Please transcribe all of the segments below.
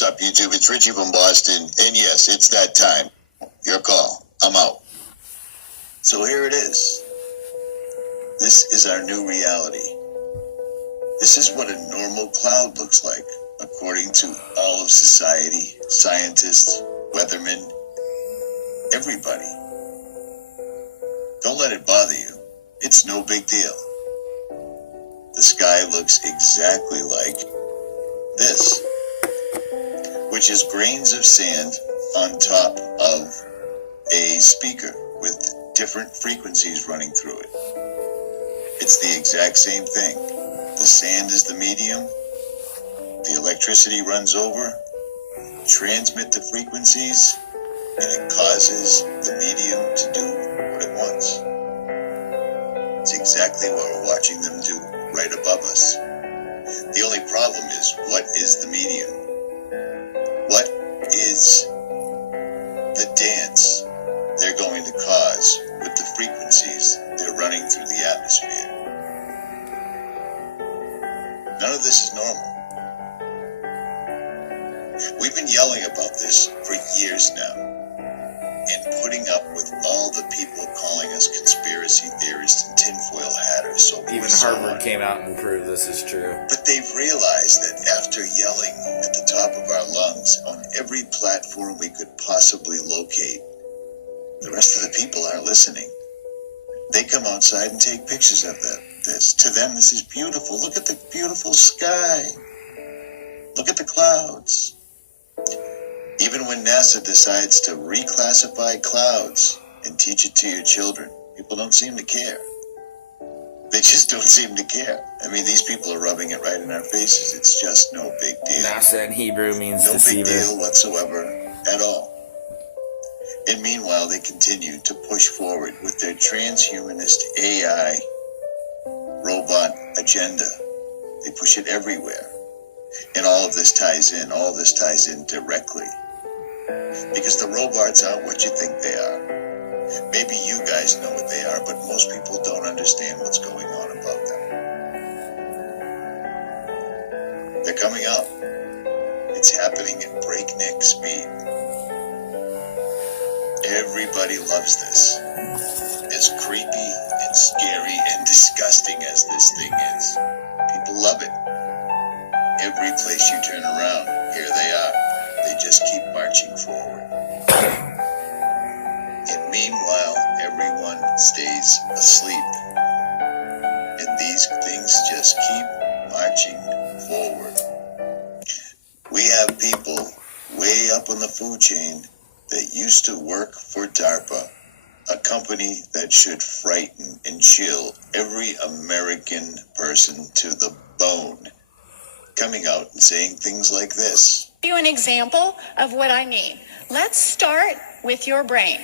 What's up, YouTube? It's Richie from Boston, and yes, it's that time. Your call. I'm out. So here it is. This is our new reality. This is what a normal cloud looks like, according to all of society, scientists, weathermen, everybody. Don't let it bother you. It's no big deal. The sky looks exactly like this, which is grains of sand on top of a speaker with different frequencies running through it. It's the exact same thing. The sand is the medium, the electricity runs over, transmit the frequencies, and it causes the medium to do what it wants. It's exactly what we're watching them do right above us. The only problem is, what is the medium? What is the dance they're going to cause with the frequencies they're running through the atmosphere? None of this is normal. We've been yelling about this for years now, and putting up with all the people calling us conspiracy theorists and tinfoil hatters. So even Harvard came out and proved this is true. But they've realized that after yelling at the top of our lungs on every platform we could possibly locate, the rest of the people aren't listening. They come outside and take pictures of this. To them, this is beautiful. Look at the beautiful sky. Look at the clouds. Even when NASA decides to reclassify clouds and teach it to your children, people don't seem to care. They just don't seem to care. I mean, these people are rubbing it right in our faces. It's just no big deal. NASA in Hebrew means no deceiver. big deal whatsoever at all. And meanwhile, they continue to push forward with their transhumanist AI robot agenda. They push it everywhere. And all of this ties in directly. Because the robots aren't what you think they are. Maybe you guys know what they are, but most people don't understand what's going on about them. They're coming up. It's happening at breakneck speed. Everybody loves this. As creepy and scary and disgusting as this thing is, people love it. Every place you turn around, here they are. They just keep marching forward. And meanwhile, everyone stays asleep. And these things just keep marching forward. We have people way up on the food chain that used to work for DARPA, a company that should frighten and chill every American person to the bone, coming out and saying things like this. Give you an example of what I mean. Let's start with your brain.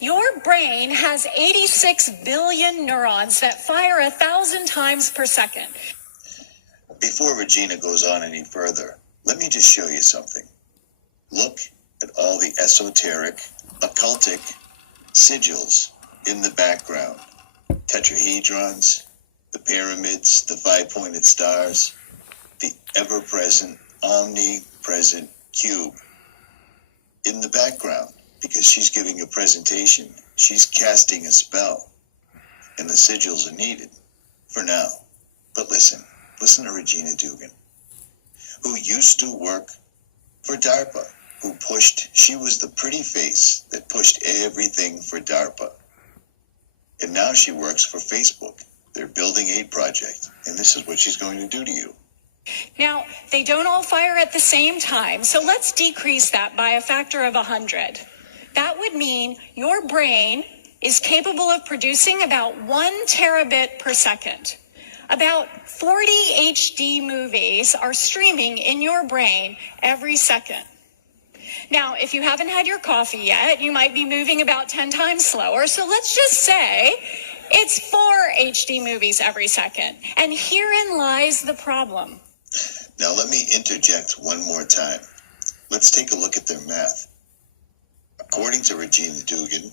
Your brain has 86 billion neurons that fire 1,000 times per second. Before Regina goes on any further, let me just show you something. Look at all the esoteric, occultic sigils in the background. Tetrahedrons, the pyramids, the five-pointed stars, the ever-present, omnipresent cube in the background, because she's giving a presentation. She's casting a spell, and the sigils are needed for now. But listen to Regina Dugan, who used to work for DARPA, she was the pretty face that pushed everything for DARPA. And now she works for Facebook, their Building 8 project, and this is what she's going to do to you. Now, they don't all fire at the same time, so let's decrease that by a factor of 100. That would mean your brain is capable of producing about 1 terabit per second. About 40 HD movies are streaming in your brain every second. Now, if you haven't had your coffee yet, you might be moving about 10 times slower. So let's just say it's 4 HD movies every second. And herein lies the problem. Now, let me interject one more time. Let's take a look at their math. According to Regina Dugan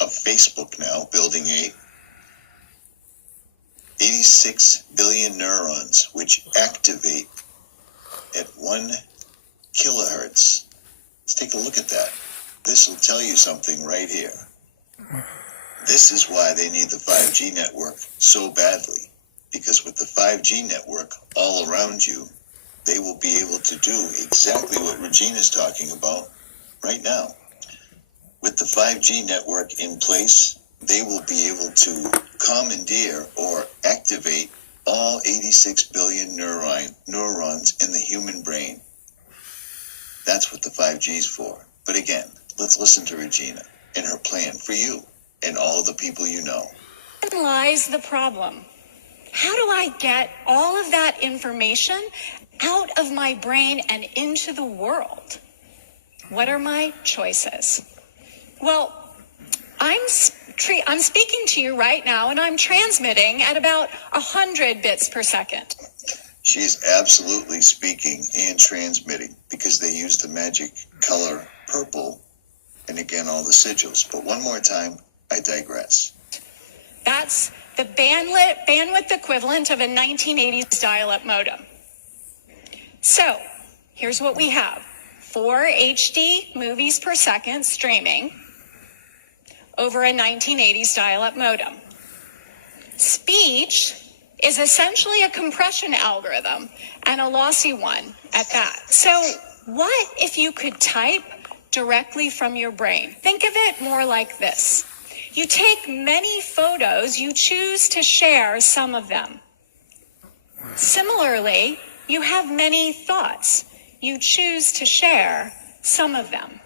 of Facebook now, Building 8, 86 billion neurons, which activate at 1 kilohertz. Let's take a look at that. This will tell you something right here. This is why they need the 5G network so badly. Because with the 5G network all around you, they will be able to do exactly what Regina's talking about right now. With the 5G network in place, they will be able to commandeer or activate all 86 billion neurons in the human brain. That's what the 5G is for. But again, let's listen to Regina and her plan for you and all the people you know. Wherein lies the problem. How do I get all of that information out of my brain and into the world? What are my choices? Well, I'm speaking to you right now, and I'm transmitting at about 100 bits per second. She's absolutely speaking and transmitting because they use the magic color purple and again all the sigils. But one more time, I digress. That's the bandwidth equivalent of a 1980s dial-up modem. So, here's what we have. 4 HD movies per second streaming over a 1980s dial-up modem. Speech is essentially a compression algorithm, and a lossy one at that. So what if you could type directly from your brain? Think of it more like this. You take many photos, you choose to share some of them. Similarly, you have many thoughts. You choose to share some of them.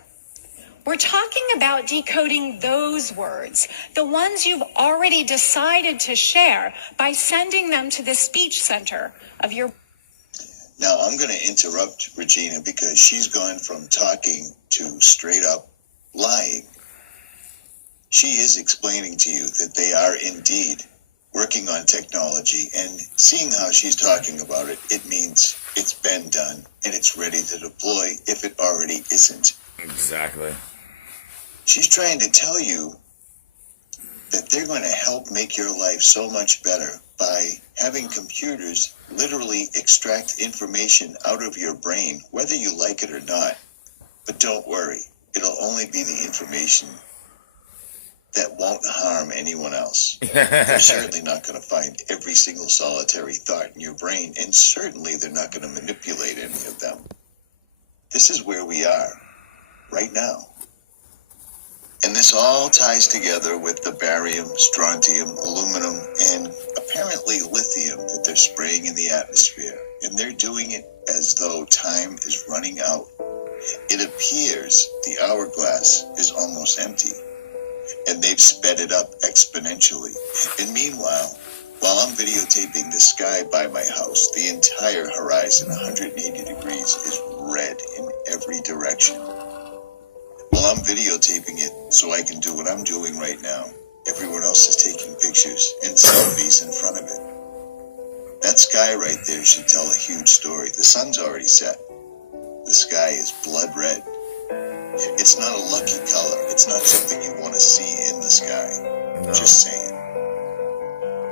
We're talking about decoding those words, the ones you've already decided to share, by sending them to the speech center of your... Now, I'm going to interrupt Regina because she's gone from talking to straight up lying. She is explaining to you that they are indeed working on technology, and seeing how she's talking about it, it means it's been done and it's ready to deploy if it already isn't. Exactly. She's trying to tell you that they're going to help make your life so much better by having computers literally extract information out of your brain, whether you like it or not. But don't worry, it'll only be the information that won't harm anyone else. They're certainly not going to find every single solitary thought in your brain, and certainly they're not going to manipulate any of them. This is where we are right now. And this all ties together with the barium, strontium, aluminum, and apparently lithium that they're spraying in the atmosphere. And they're doing it as though time is running out. It appears the hourglass is almost empty, and they've sped it up exponentially. And meanwhile, while I'm videotaping the sky by my house, the entire horizon, 180 degrees, is red in every direction. While I'm videotaping it so I can do what I'm doing right now, everyone else is taking pictures and selfies in front of it. That sky right there should tell a huge story. The sun's already set. The sky is blood red. It's not a lucky color. It's not something you want to see in the sky. No. Just saying.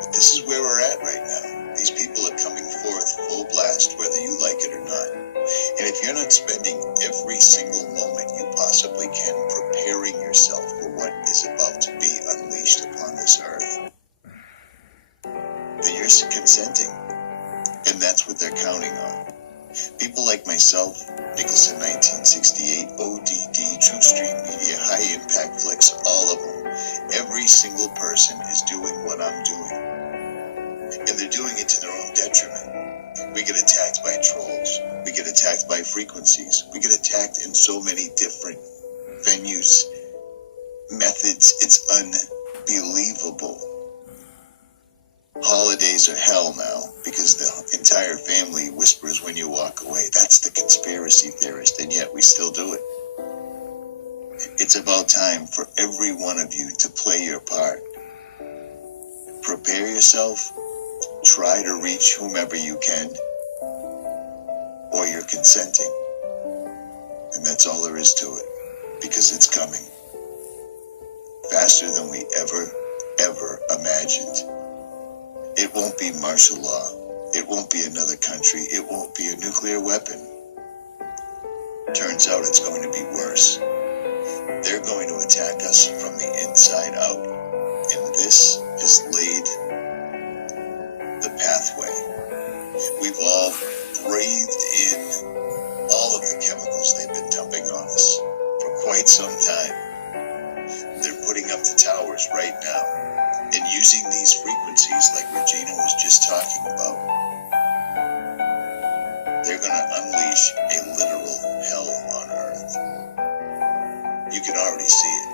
But this is where we're at right now. These people are coming forth full blast, whether you like it or not. And if you're not spending every single moment you possibly can preparing yourself for what is about to be unleashed upon this earth, then you're consenting. And that's what they're counting on. People like myself, Nicholson 1968, ODD, True Stream Media, High Impact Flicks, all of them. Every single person is doing what I'm doing. And they're doing it to their own detriment. We get attacked by trolls. We get attacked by frequencies. We get attacked in so many different venues, methods. It's unbelievable. Holidays are hell now because the entire family whispers when you walk away. That's the conspiracy theorist, and yet we still do it. It's about time for every one of you to play your part. Prepare yourself. Try to reach whomever you can, or you're consenting. And that's all there is to it, because it's coming. Faster than we ever imagined. It won't be martial law. It won't be another country. It won't be a nuclear weapon. Turns out it's going to be worse. They're going to attack us from the inside out. And this has laid the pathway. We've all breathed in all of the chemicals they've been dumping on us for quite some time. They're putting up the towers right now and using these frequencies like Regina was just talking about. They're going to unleash a literal hell on Earth. You can already see it.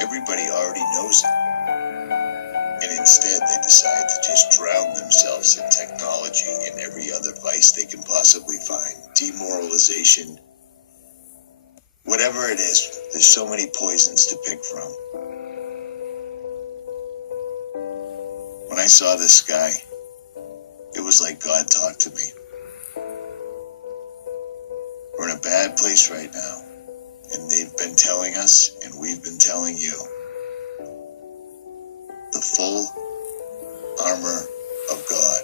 Everybody already knows it. And instead, they decide to just drown themselves in technology and every other vice they can possibly find. Demoralization. Whatever it is, there's so many poisons to pick from. When I saw this guy, it was like God talked to me. We're in a bad place right now, and they've been telling us, and we've been telling you, the full armor of God.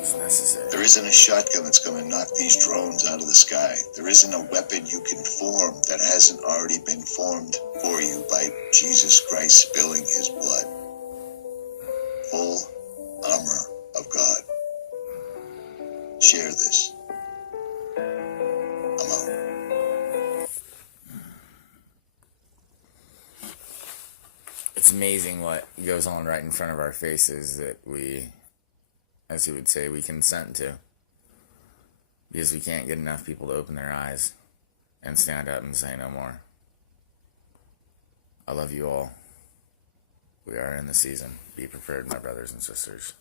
It's necessary. There isn't a shotgun that's going to knock these drones out of the sky. There isn't a weapon you can form that hasn't already been formed for you by Jesus Christ spilling his blood. Full armor of God. Share this. I'm out. It's amazing what goes on right in front of our faces that we, as he would say, we consent to. Because we can't get enough people to open their eyes and stand up and say no more. I love you all. We are in the season. Be prepared, my brothers and sisters.